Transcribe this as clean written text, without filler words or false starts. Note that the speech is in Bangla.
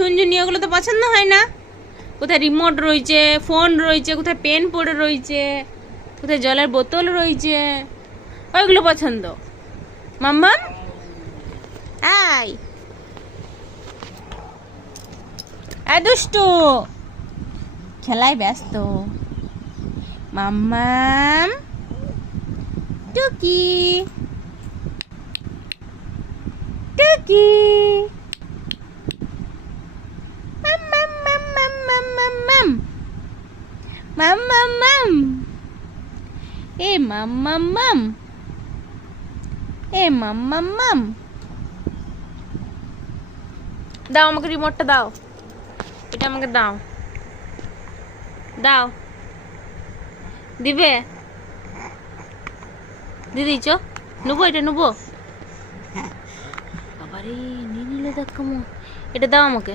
ঝুনঝুনি ওগুলো তো পছন্দ হয় না। কোথায় রিমোট রয়েছে, ফোন রয়েছে, কোথায় পেন পড়ে রয়েছে, কোথায় জলের বোতল রয়েছে, ওইগুলো পছন্দ। মাম্মাম আয়, দুষ্টু খেলায় ব্যস্ত। মাম্মাম টুকি টুকি মাম্মাম মাম্মাম মাম্মাম মাম্মাম মাম এ মাম্মাম মাম এ মাম্মাম মাম। দাও আমাকে রিমোটটা দাও, এটা আমাকে দাও, দাও। দিবে? দিদি চো নেবো, এটা নেবো। বাবারে নিয়ে নিলে দেখ কেমন। এটা দাও আমাকে।